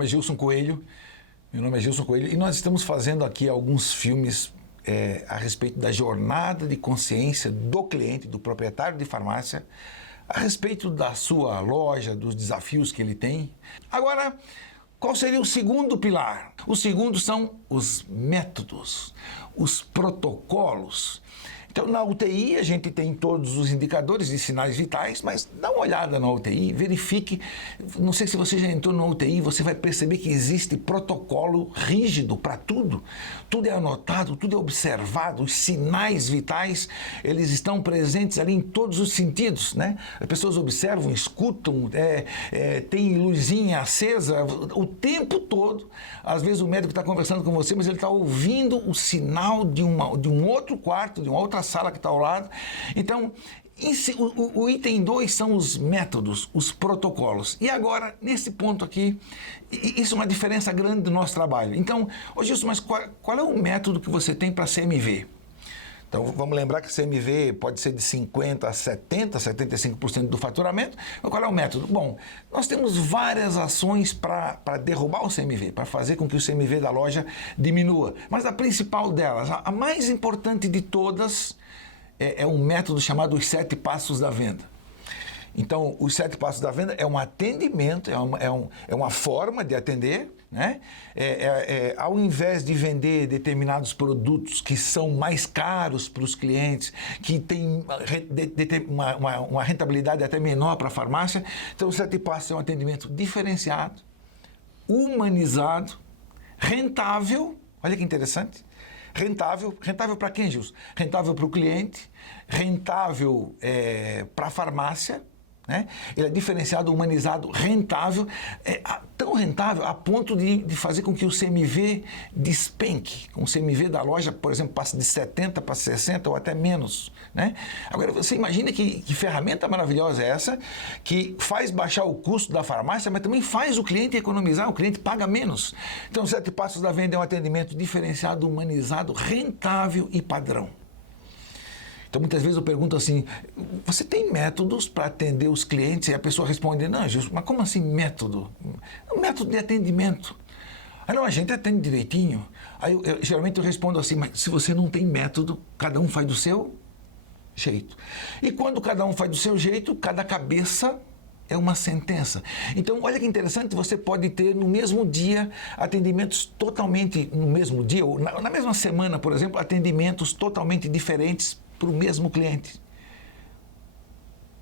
nome é Gilson Coelho. Meu nome é Gilson Coelho e nós estamos fazendo aqui alguns filmes a respeito da jornada de consciência do cliente, do proprietário de farmácia, a respeito da sua loja, dos desafios que ele tem. Agora, qual seria o segundo pilar? O segundo são os métodos, os protocolos. Então, na UTI, a gente tem todos os indicadores de sinais vitais, mas dá uma olhada na UTI, verifique. Não sei se você já entrou na UTI, você vai perceber que existe protocolo rígido para tudo. Tudo é anotado, tudo é observado, os sinais vitais, eles estão presentes ali em todos os sentidos, né? As pessoas observam, escutam, tem luzinha acesa o tempo todo. Às vezes o médico está conversando com você, mas ele está ouvindo o sinal de um outro quarto, de uma outra sala que está ao lado. Então, o item 2 são os métodos, os protocolos. E agora, nesse ponto aqui, isso é uma diferença grande do nosso trabalho. Então, ô Gilson, mas qual é o método que você tem para CMV? Então, vamos lembrar que CMV pode ser de 50% a 70%, 75% do faturamento. Mas qual é o método? Bom, nós temos várias ações para derrubar o CMV, para fazer com que o CMV da loja diminua. Mas a principal delas, a mais importante de todas, é um método chamado os 7 passos da venda. Então, os 7 passos da venda é um atendimento, é uma forma de atender, né? Ao invés de vender determinados produtos que são mais caros para os clientes, que têm uma rentabilidade até menor para a farmácia, então os 7 passos é um atendimento diferenciado, humanizado, rentável, olha que interessante. Rentável para quem, Gilson? Rentável para o cliente, rentável para a farmácia, né? Ele é diferenciado, humanizado, rentável, tão rentável a ponto de fazer com que o CMV despenque. O CMV da loja, por exemplo, passe de 70 para 60 ou até menos, né? Agora, você imagina que ferramenta maravilhosa é essa, que faz baixar o custo da farmácia, mas também faz o cliente economizar, o cliente paga menos. Então, os 7 passos da venda é um atendimento diferenciado, humanizado, rentável e padrão. Então, muitas vezes eu pergunto assim, você tem métodos para atender os clientes? E a pessoa responde, não, Gilson, mas como assim método? É um método de atendimento. Aí, não, a gente atende direitinho. Aí, geralmente eu respondo assim, mas se você não tem método, cada um faz do seu jeito. E quando cada um faz do seu jeito, cada cabeça é uma sentença. Então, olha que interessante, você pode ter no mesmo dia atendimentos totalmente, no mesmo dia, ou na mesma semana, por exemplo, atendimentos totalmente diferentes para o mesmo cliente,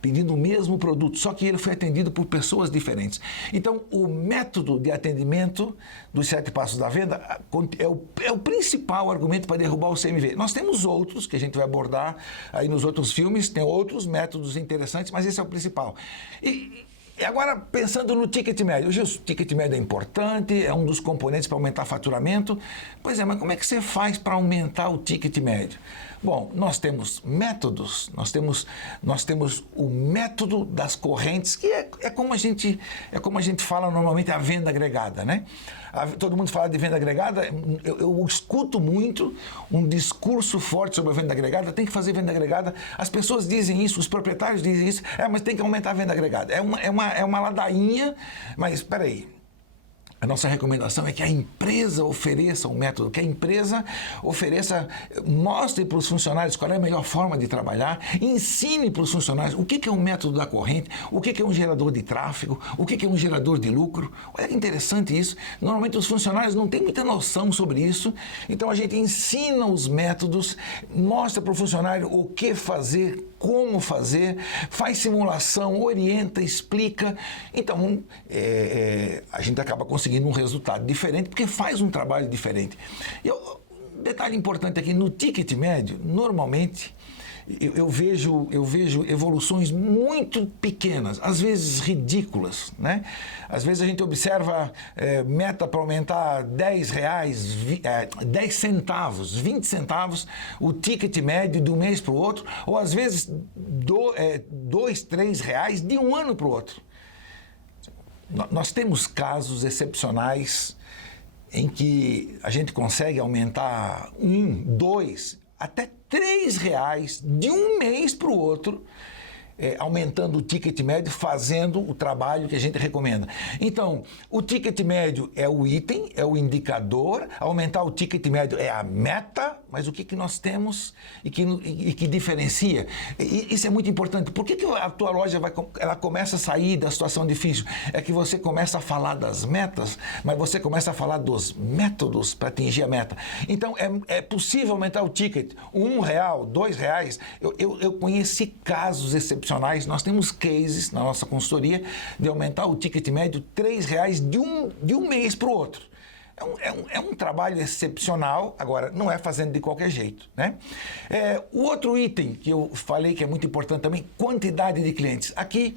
pedindo o mesmo produto, só que ele foi atendido por pessoas diferentes. Então, o método de atendimento dos 7 passos da venda é o principal argumento para derrubar o CMV. Nós temos outros que a gente vai abordar aí nos outros filmes, tem outros métodos interessantes, mas esse é o principal. E agora, pensando no ticket médio, o ticket médio é importante, é um dos componentes para aumentar faturamento. Pois é, mas como é que você faz para aumentar o ticket médio? Bom, nós temos métodos, nós temos o método das correntes, que é como a gente fala normalmente a venda agregada, né? Todo mundo fala de venda agregada, eu escuto muito um discurso forte sobre a venda agregada, tem que fazer venda agregada, as pessoas dizem isso, os proprietários dizem isso, mas tem que aumentar a venda agregada. É uma ladainha, mas espera aí. A nossa recomendação é que a empresa ofereça um método, que a empresa mostre para os funcionários qual é a melhor forma de trabalhar, ensine para os funcionários o que é um método da corrente, o que é um gerador de tráfego, o que é um gerador de lucro. Olha que interessante isso. Normalmente os funcionários não têm muita noção sobre isso, então a gente ensina os métodos, mostra para o funcionário o que fazer, como fazer, faz simulação, orienta, explica. Então, a gente acaba conseguindo um resultado diferente, porque faz um trabalho diferente. Detalhe importante aqui, no ticket médio, normalmente, eu vejo evoluções muito pequenas, às vezes ridículas, né? Às vezes a gente observa meta para aumentar R$10, 10 centavos, 20 centavos, o ticket médio de um mês para o outro, ou às vezes R$2, R$3 de um ano para o outro. Nós temos casos excepcionais em que a gente consegue aumentar R$1, R$2, até R$3 de um mês para o outro, aumentando o ticket médio, fazendo o trabalho que a gente recomenda. Então, o ticket médio é o item, é o indicador, aumentar o ticket médio é a meta, mas o que nós temos e que diferencia? Isso é muito importante. Por que a tua loja ela começa a sair da situação difícil? É que você começa a falar das metas, mas você começa a falar dos métodos para atingir a meta. Então, é possível aumentar o ticket, R$1, R$2. Eu conheci casos excepcionais, nós temos cases na nossa consultoria de aumentar o ticket médio R$3 de um mês para o outro. É um trabalho excepcional, agora não é fazendo de qualquer jeito, né? O outro item que eu falei que é muito importante também, quantidade de clientes. Aqui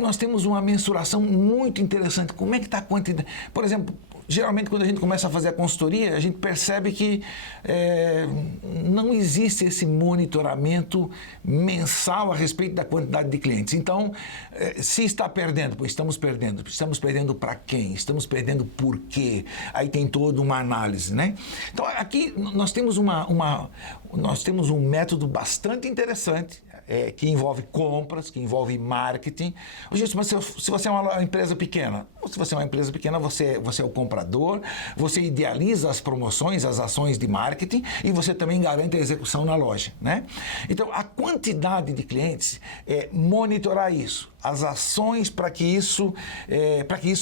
nós temos uma mensuração muito interessante. Como é que está a quantidade? Por exemplo, geralmente quando a gente começa a fazer a consultoria, a gente percebe que não existe esse monitoramento mensal a respeito da quantidade de clientes. Então, se está perdendo, pois estamos perdendo. Estamos perdendo para quem? Estamos perdendo por quê? Aí tem toda uma análise, né? Então, aqui nós temos um método bastante interessante, que envolve compras, que envolve marketing. Mas se você é uma empresa pequena, se você é uma empresa pequena, você é o comprador, você idealiza as promoções, as ações de marketing e você também garante a execução na loja, né? Então, a quantidade de clientes, monitorar isso, as ações para que isso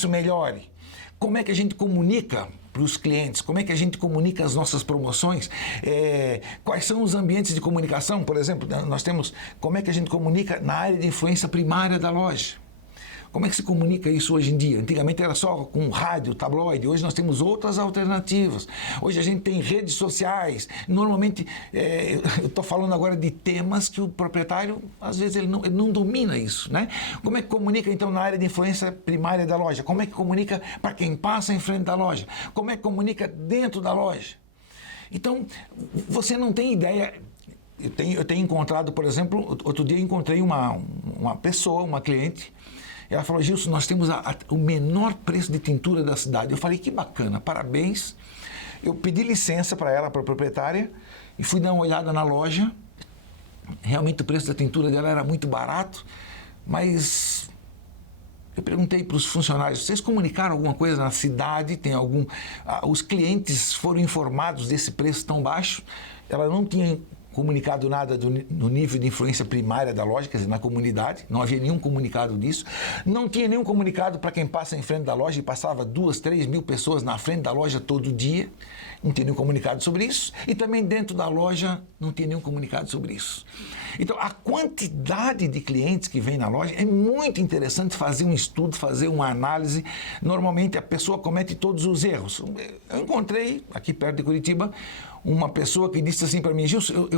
melhore. Como é que a gente comunica para os clientes? Como é que a gente comunica as nossas promoções? Quais são os ambientes de comunicação? Por exemplo, nós temos como é que a gente comunica na área de influência primária da loja. Como é que se comunica isso hoje em dia? Antigamente era só com rádio, tabloide, hoje nós temos outras alternativas. Hoje a gente tem redes sociais. Normalmente, eu estou falando agora de temas que o proprietário, às vezes, ele não domina isso, né? Como é que comunica, então, na área de influência primária da loja? Como é que comunica para quem passa em frente da loja? Como é que comunica dentro da loja? Então, você não tem ideia. Eu tenho encontrado, por exemplo, outro dia eu encontrei uma pessoa, uma cliente. Ela falou: Gilson, nós temos o menor preço de tintura da cidade. Eu falei: que bacana, parabéns. Eu pedi licença para ela, para a proprietária, e fui dar uma olhada na loja. Realmente o preço da tintura dela era muito barato, mas eu perguntei para os funcionários: vocês comunicaram alguma coisa na cidade? Os clientes foram informados desse preço tão baixo? Ela não tinha comunicado nada no nível de influência primária da loja, quer dizer, na comunidade, não havia nenhum comunicado disso, não tinha nenhum comunicado para quem passa em frente da loja e passava 2, 3 mil pessoas na frente da loja todo dia, não tinha nenhum comunicado sobre isso, e também dentro da loja não tinha nenhum comunicado sobre isso. Então, a quantidade de clientes que vem na loja é muito interessante fazer um estudo, fazer uma análise. Normalmente a pessoa comete todos os erros. Eu encontrei, aqui perto de Curitiba, uma pessoa que disse assim para mim: Gilson,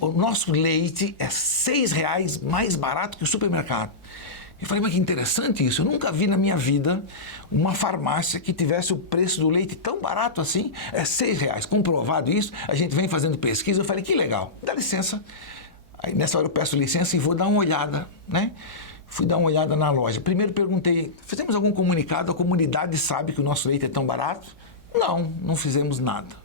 o nosso leite é R$6 mais barato que o supermercado. Eu falei: mas que interessante isso, eu nunca vi na minha vida uma farmácia que tivesse o preço do leite tão barato assim, é R$6, comprovado isso, a gente vem fazendo pesquisa. Eu falei: que legal, dá licença. Aí nessa hora eu peço licença e vou dar uma olhada, né? Fui dar uma olhada na loja. Primeiro perguntei: fizemos algum comunicado, a comunidade sabe que o nosso leite é tão barato? Não fizemos nada.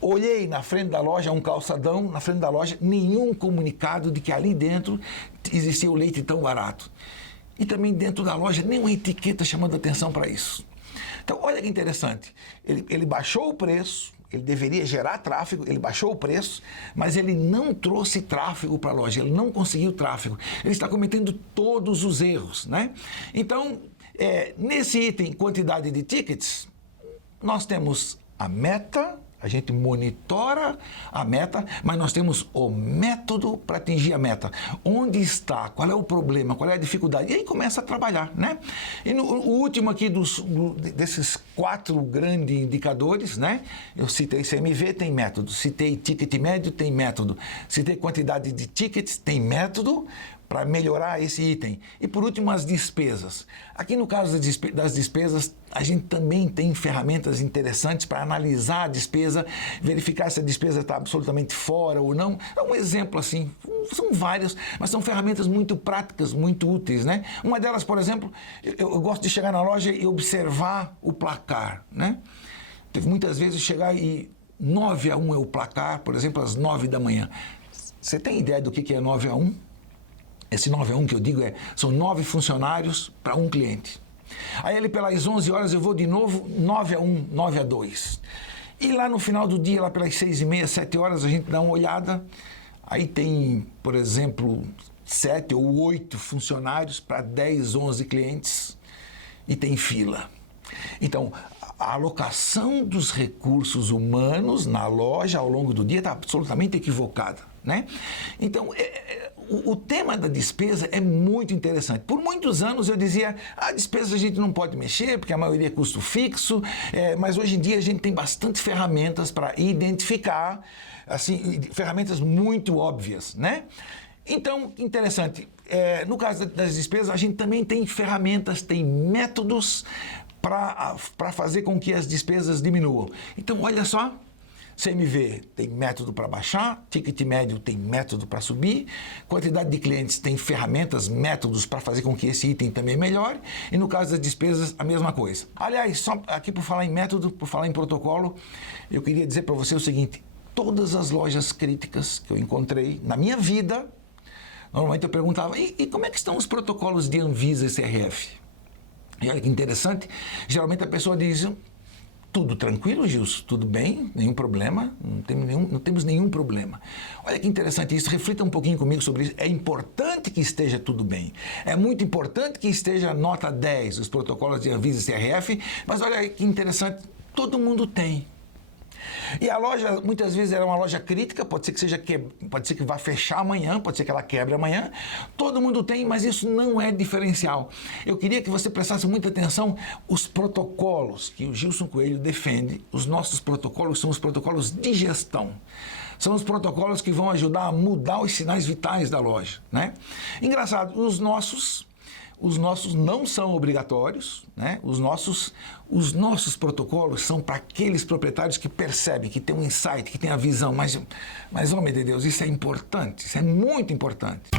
Olhei na frente da loja, um calçadão, na frente da loja, nenhum comunicado de que ali dentro existia o leite tão barato. E também dentro da loja, nenhuma etiqueta chamando atenção para isso. Então, olha que interessante. Ele baixou o preço, ele deveria gerar tráfego, ele baixou o preço, mas ele não trouxe tráfego para a loja, ele não conseguiu tráfego. Ele está cometendo todos os erros, né? Então, nesse item, quantidade de tickets, nós temos a meta. A gente monitora a meta, mas nós temos o método para atingir a meta. Onde está? Qual é o problema? Qual é a dificuldade? E aí começa a trabalhar, né? E o último aqui desses 4 grandes indicadores, né? Eu citei CMV, tem método. Citei ticket médio, tem método. Citei quantidade de tickets, tem método para melhorar esse item. E por último, as despesas. Aqui no caso das despesas, a gente também tem ferramentas interessantes para analisar a despesa, verificar se a despesa está absolutamente fora ou não. É um exemplo assim, são várias, mas são ferramentas muito práticas, muito úteis, né? Uma delas, por exemplo, eu gosto de chegar na loja e observar o placar, né? Teve muitas vezes chegar e 9-1 é o placar, por exemplo, às 9 da manhã. Você tem ideia do que é 9-1? Esse 9 a 1 que eu digo são 9 funcionários para um cliente. Aí ali pelas 11 horas eu vou de novo 9 a 1, 9 a 2. E lá no final do dia, lá pelas 6h30, 7 horas, a gente dá uma olhada. Aí tem, por exemplo, 7 ou 8 funcionários para 10, 11 clientes e tem fila. Então, a alocação dos recursos humanos na loja ao longo do dia está absolutamente equivocada, né? Então, o tema da despesa é muito interessante. Por muitos anos eu dizia, a despesa a gente não pode mexer, porque a maioria é custo fixo, mas hoje em dia a gente tem bastante ferramentas para identificar, assim, ferramentas muito óbvias, né? Então, interessante, no caso das despesas, a gente também tem ferramentas, tem métodos para fazer com que as despesas diminuam. Então, olha só, CMV tem método para baixar, ticket médio tem método para subir, quantidade de clientes tem ferramentas, métodos para fazer com que esse item também melhore, e no caso das despesas, a mesma coisa. Aliás, só aqui por falar em método, por falar em protocolo, eu queria dizer para você o seguinte, todas as lojas críticas que eu encontrei na minha vida, normalmente eu perguntava, e como é que estão os protocolos de Anvisa e CRF? E olha que interessante, geralmente a pessoa diz, tudo tranquilo, Gilson, tudo bem, nenhum problema, não temos nenhum problema. Olha que interessante isso, reflita um pouquinho comigo sobre isso. É importante que esteja tudo bem, é muito importante que esteja nota 10, os protocolos de Anvisa e CRF, mas olha que interessante, todo mundo tem. E a loja, muitas vezes, era uma loja crítica, pode ser que vá fechar amanhã, pode ser que ela quebre amanhã. Todo mundo tem, mas isso não é diferencial. Eu queria que você prestasse muita atenção os protocolos que o Gilson Coelho defende. Os nossos protocolos são os protocolos de gestão. São os protocolos que vão ajudar a mudar os sinais vitais da loja, né? Engraçado, os nossos não são obrigatórios, né? Os nossos protocolos são para aqueles proprietários que percebem, que têm um insight, que têm a visão. Mas, homem de Deus, isso é importante, isso é muito importante.